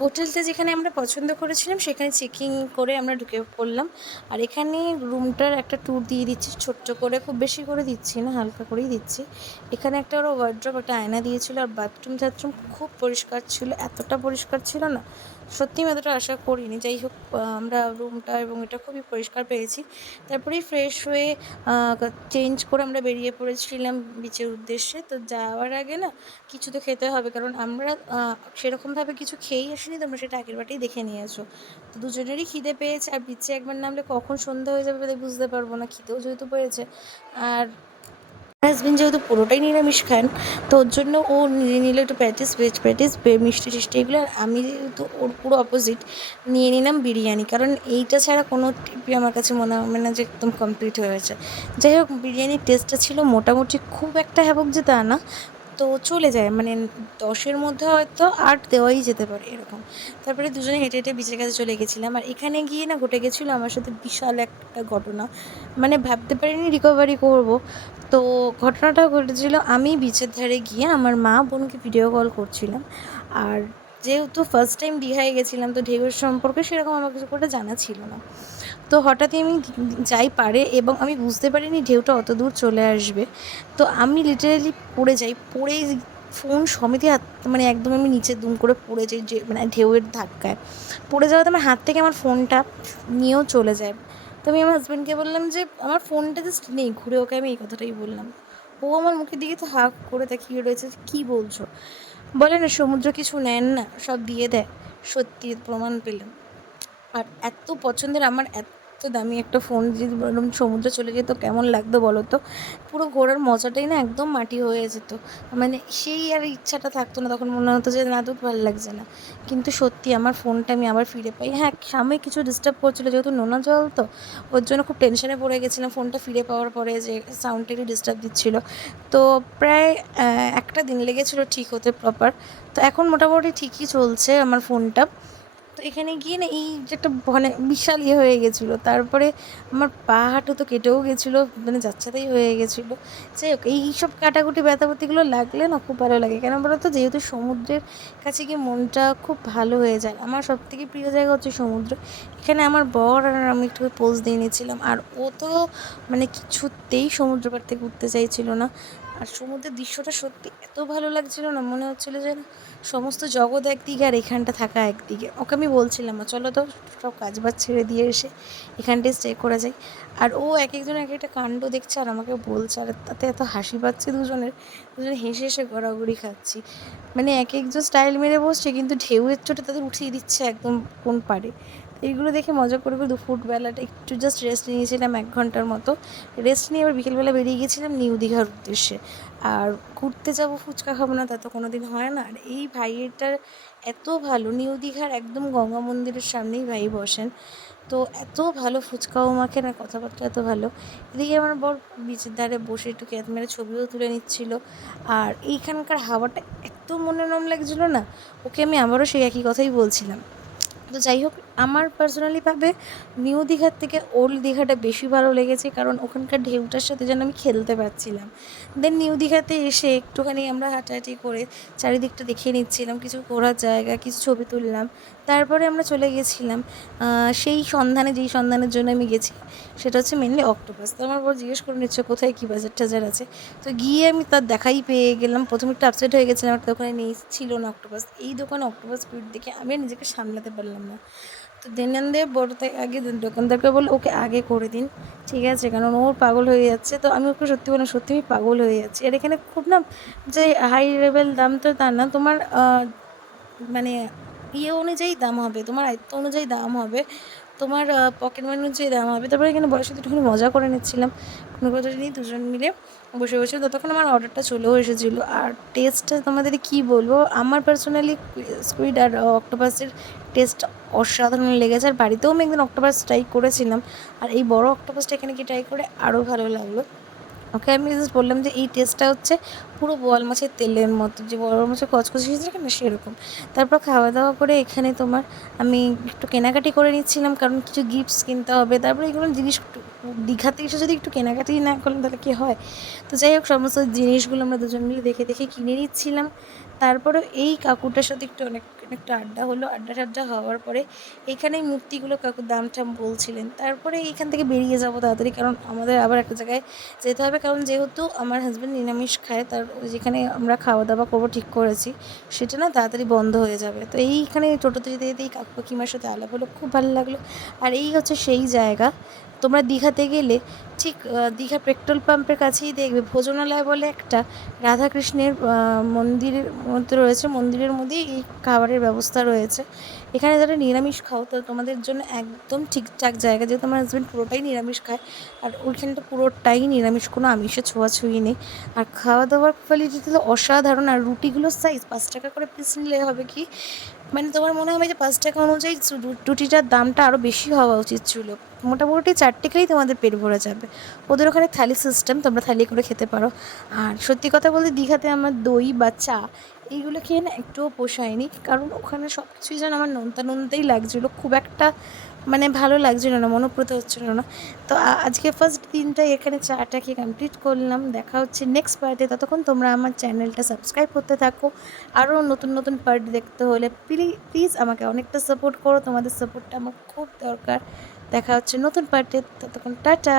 হোটেলটা যেখানে আমরা পছন্দ করেছিলাম সেখানে চেকিং করে আমরা ঢুকে পড়লাম। আর এখানে রুমটার একটা ট্যুর দিয়ে দিচ্ছি, ছোট্ট করে, খুব বেশি করে দিচ্ছি না, হালকা করেই দিচ্ছি। এখানে একটা ওরা ওয়ার্ড্রপ, একটা আয়না দিয়েছিল, আর বাথরুম টাথরুম খুব পরিষ্কার ছিল, এতটা পরিষ্কার ছিল না, সত্যিই আমি এতটা আশা করিনি। যাই হোক, আমরা রুমটা এবং এটা খুবই পরিষ্কার পেয়েছি। তারপরেই ফ্রেশ হয়ে চেঞ্জ করে আমরা বেরিয়ে পড়েছিলাম বিচের উদ্দেশ্যে। তো যাওয়ার আগে না কিছু তো খেতে হবে, কারণ আমরা সেরকমভাবে কিছু খেয়েই আসিনি, তোমরা সেটা আগের বাটেই দেখে নিয়েছো। তো দুজনেরই খিদে পেয়েছে, আর বিচে একবার নামলে কখন সন্ধ্যা হয়ে যাবে তাই বুঝতে পারবো না, খিদেও যেহেতু পেয়েছে। আর হাজবেন্ড যেহেতু পুরোটাই নিরামিষ খান, তো ওর জন্য ও নিয়ে নিল একটু প্যাটিস, ভেজ প্যাটিস, মিষ্টি টিষ্টি এগুলো। আর আমি যেহেতু ওর পুরো অপোজিট, নিয়ে নিলাম বিরিয়ানি, কারণ এইটা ছাড়া কোনো টিপি আমার কাছে মনে হবে না যে একদম কমপ্লিট হয়েছে। যাই হোক, বিরিয়ানির টেস্টটা ছিল মোটামুটি, খুব একটা হ্যাবক যে তা না, তো চলে যায়, মানে 10-এর মধ্যে হয়তো 8 দেওয়াই যেতে পারে এরকম। তারপরে দুজনে হেঁটে হেঁটে বিচের কাছে চলে গেছিলাম। আর এখানে গিয়ে না ঘটে গেছিলো আমার সাথে বিশাল একটা ঘটনা, মানে ভাবতে পারিনি রিকভারি করব। তো ঘটনাটা ঘটেছিল, আমি বিচের ধারে গিয়ে আমার মা বোনকে ভিডিও কল করছিলাম। আর যেহেতু ফার্স্ট টাইম দীঘায় গেছিলাম, তো ঢেউয়ের সম্পর্কে সেরকম আমার কিছু করে জানা ছিল না। তো হঠাৎই আমি যাই পারে, এবং আমি বুঝতে পারিনি ঢেউটা অত দূর চলে আসবে। তো আমি লিটারালি পড়ে যাই, পড়েই ফোন সমেতই হাত, মানে একদম আমি নিচে দুম করে পড়ে যাই, যে মানে ঢেউয়ের ধাক্কায় পড়ে যাওয়াতে আমার হাত থেকে আমার ফোনটা নিয়েও চলে যায়। তো আমি আমার হাজব্যান্ডকে বললাম যে আমার ফোনটা জাস্ট নেই, ঘুরে ওকে আমি এই কথাটাই বললাম। ও আমার মুখের দিকে তো হাঁ করে তাকিয়ে রয়েছে, কী বলছো? বলে না, সমুদ্র কিছু নেন না, সব দিয়ে দেয়। সত্যি প্রমাণ পেলাম। আর এত পছন্দের আমার এত দামি একটা ফোন যদি বললাম সমুদ্রে চলে যেত কেমন লাগতো বলো তো? পুরো ঘোরার মজাটাই না একদম মাটি হয়ে যেত। মানে সেই আর ইচ্ছাটা থাকতো না, তখন মনে হতো যে না, তো ভালো লাগছে না। কিন্তু সত্যি আমার ফোনটা আমি আবার ফিরে পাই। হ্যাঁ, সাময়িক কিছু ডিস্টার্ব করছিলো, যেহেতু নোনা জল তো, ওর জন্য খুব টেনশনে পড়ে গেছিলাম ফোনটা ফিরে পাওয়ার পরে, যে সাউন্ডটা একটু ডিস্টার্ব দিচ্ছিলো। তো প্রায় একটা দিন লেগেছিলো ঠিক হতে প্রপার। তো এখন মোটামুটি ঠিকই চলছে আমার ফোনটা। তো এখানে গিয়ে না এই যে একটা মানে বিশাল হয়ে গেছিলো, তারপরে আমার পা হাঁটু তো কেটেও গেছিলো, মানে যাচ্ছাতাই হয়ে গেছিলো। যাই হোক, এইসব কাটাকুটি ব্যথাবতিগুলো লাগলে না খুব ভালো লাগে, কেন বলো তো? যেহেতু সমুদ্রের কাছে গিয়ে মনটা খুব ভালো হয়ে যায়। আমার সবথেকে প্রিয় জায়গা হচ্ছে সমুদ্র। এখানে আমার বর আর আমি একটু পোজ দিয়ে নিয়েছিলাম, আর ও তো মানে কিছুতেই সমুদ্র পাড় থেকে উঠতে চাইছিল না। আর সমুদ্রের দৃশ্যটা সত্যি এত ভালো লাগছিল না, মনে হচ্ছিলো যে সমস্ত জগৎ একদিকে আর এখানটা থাকা একদিকে। ওকে আমি বলছিলাম, চলো তো সব কাজবাজ ছেড়ে দিয়ে এসে এখানটায় স্টে করা যায়। আর ও এক একজন এক একটা কাণ্ড দেখছে আর আমাকে বলছে, আর তাতে এত হাসি পাচ্ছে দুজনে হেসে হেসে গড়াগড়ি খাচ্ছি। মানে এক একজন স্টাইল মেরে বসছে, কিন্তু ঢেউয়ের চোটে তাদের উঠিয়ে দিচ্ছে একদম কোন পারে। এইগুলো দেখে মজা করে করে দুপুরবেলাটা একটু জাস্ট রেস্ট নিয়েছিলাম 1 ঘন্টার মতো। রেস্ট নিয়ে আবার বিকেলবেলা বেরিয়ে গেছিলাম নিউ দীঘার উদ্দেশ্যে। আর ঘুরতে যাব, ফুচকা খাবো না তা তো কোনো দিন হয় না। আর এই ভাইয়েরটার এত ভালো, নিউ দীঘার একদম গঙ্গা মন্দিরের সামনেই ভাই বসেন। তো এত ভালো ফুচকাও মাখেন, আর কথাবার্তা এত ভালো। এদিকে আমার বর বিচের ধারে বসে একটু ক্যাত মেরে ছবিও তুলে নিচ্ছিল। আর এইখানকার হাওয়াটা এত মনোরম লাগছিলো না, ওকে আমি আবারও সেই একই কথাই বলছিলাম। তো যাই হোক, আমার পার্সোনালিভাবে নিউ দীঘার থেকে ওল্ড দীঘাটা বেশি ভালো লেগেছে, কারণ ওখানকার ঢেউটার সাথে যেন আমি খেলতে পারছিলাম। দেন নিউ দীঘাতে এসে একটুখানি আমরা হাঁটাহাঁটি করে চারিদিকটা দেখে নিচ্ছিলাম, কিছু ঘোরার জায়গা, কিছু ছবি তুললাম। তারপরে আমরা চলে গেছিলাম সেই সন্ধানে, যেই সন্ধানের জন্য আমি গেছি সেটা হচ্ছে মেনলি অক্টোপাস। তো আমার বর জিজ্ঞেস করে নিচ্ছে কোথায় কী বাজার টাজার আছে। তো গিয়ে আমি তার দেখাই পেয়ে গেলাম। প্রথমে একটু আপসেট হয়ে গেছিলাম, একটা দোকানে নেই, ছিল না অক্টোপাস। এই দোকানে অক্টোপাস স্কুইড দেখে আমি আর নিজেকে সামলাতে পারলাম না। তো দেনান্দে বড়তে আগে দোকানদারকে বলল ওকে আগে করে দিন, ঠিক আছে, কারণ ওর পাগল হয়ে যাচ্ছে। তো আমি ওকে সত্যি বললাম, সত্যি আমি পাগল হয়ে যাচ্ছি। আর এখানে খুব না যে হাই লেভেল দাম তো তা না, তোমার মানে অনুযায়ী দাম হবে, তোমার আয়ত্ত অনুযায়ী দাম হবে, তোমার পকেট মানি অনুযায়ী দাম হবে। তারপরে এখানে বয়সে একটুখানি মজা করে নিচ্ছিলাম, কোনো কথা নেই, দুজন মিলে বসে বসে। ততক্ষণ আমার অর্ডারটা চলেও এসেছিলো। আর টেস্টটা তোমাদের কী বলবো, আমার পার্সোনালি স্কুইড আর অক্টোপাসের টেস্ট অসাধারণ লেগেছে। আর বাড়িতেও আমি একদিন অক্টোপাস ট্রাই করেছিলাম, আর এই বড় অক্টোপাসটা এখানে গিয়ে ট্রাই করে আরও ভালো লাগলো। ওকে আমি জাস্ট বললাম যে এই টেস্টটা হচ্ছে পুরো বোয়াল মাছের তেলের মতো, যে বড় মাছের কচকচি থাকে না সেরকম। তারপর খাওয়া দাওয়া করে এখানে তোমার আমি একটু কেনাকাটি করে নিচ্ছিলাম, কারণ কিছু গিফটস কিনতে হবে। তারপরে এগুলো জিনিস দীঘাতে এসে যদি একটু কেনাকাটি না করলাম তাহলে কী হয়? তো যাই হোক, সমস্ত জিনিসগুলো আমরা দুজন মিলে দেখে দেখে কিনে নিচ্ছিলাম। তারপরেও এই কাকুটার সাথে একটু অনেক এখানে একটু আড্ডা হলো, আড্ডা টাড্ডা হওয়ার পরে এইখানেই মূর্তিগুলো কাকু দাম টাম বলছিলেন। তারপরে এইখান থেকে বেরিয়ে যাবো তাড়াতাড়ি, কারণ আমাদের আবার একটা জায়গায় যেতে হবে, কারণ যেহেতু আমার হাজব্যান্ড নিরামিষ খায়, তার যেখানে আমরা খাওয়া দাওয়া করবো ঠিক করেছি সেটা না তাড়াতাড়ি বন্ধ হয়ে যাবে। তো এইখানে টোটোতে যেতে যেতে এই কাকু কাকিমার সাথে আলাপ হলো, খুব ভালো লাগলো। আর এই হচ্ছে সেই জায়গা, তোমরা দীঘাতে গেলে ঠিক দীঘা পেট্রোল পাম্পের কাছেই দেখবে ভোজনালয় বলে একটা রাধাকৃষ্ণের মন্দিরের মধ্যে রয়েছে, মন্দিরের মধ্যেই এই খাবারের ব্যবস্থা রয়েছে। এখানে যারা নিরামিষ খাও তো তোমাদের জন্য একদম ঠিকঠাক জায়গা, যেহেতু আমার হাজব্যান্ড পুরোটাই নিরামিষ খায়, আর ওইখানটা পুরোটাই নিরামিষ, কোনো আমিষের ছোঁয়াছুঁয়ি নেই। আর খাওয়া দাওয়ার কোয়ালিটি তো অসাধারণ। আর রুটিগুলোর সাইজ 5 টাকা করে পিস নিলে হবে কি, মানে তোমার মনে হবে যে 5 টাকা অনুযায়ী রুটিটার দামটা আরও বেশি হওয়া উচিত ছিল। মোটামুটি 4টে খেলেই তোমাদের পেট ভরে যাবে। ওদের ওখানে থালি সিস্টেম, তোমরা থালি করে খেতে পারো। আর সত্যি কথা বলতে দীঘাতে আমার দই বা চা এইগুলো খেয়ে না একটুও পোষায়নি, কারণ ওখানে সব কিছুই যেন আমার নোনতা নোনতাই লাগছিলো, খুব একটা মানে ভালো লাগছিলো না, মনোপ্রত হচ্ছিলো না। তো আজকে ফার্স্ট দিনটাই এখানে চাটা খেয়ে কমপ্লিট করলাম। দেখা হচ্ছে নেক্সট পার্টে, ততক্ষণ তোমরা আমার চ্যানেলটা সাবস্ক্রাইব করতে থাকো। আরও নতুন নতুন পার্ট দেখতে হলে প্লিজ আমাকে অনেকটা সাপোর্ট করো, তোমাদের সাপোর্টটা আমার খুব দরকার। দেখা হচ্ছে নতুন পার্টে, ততক্ষণ টাটা।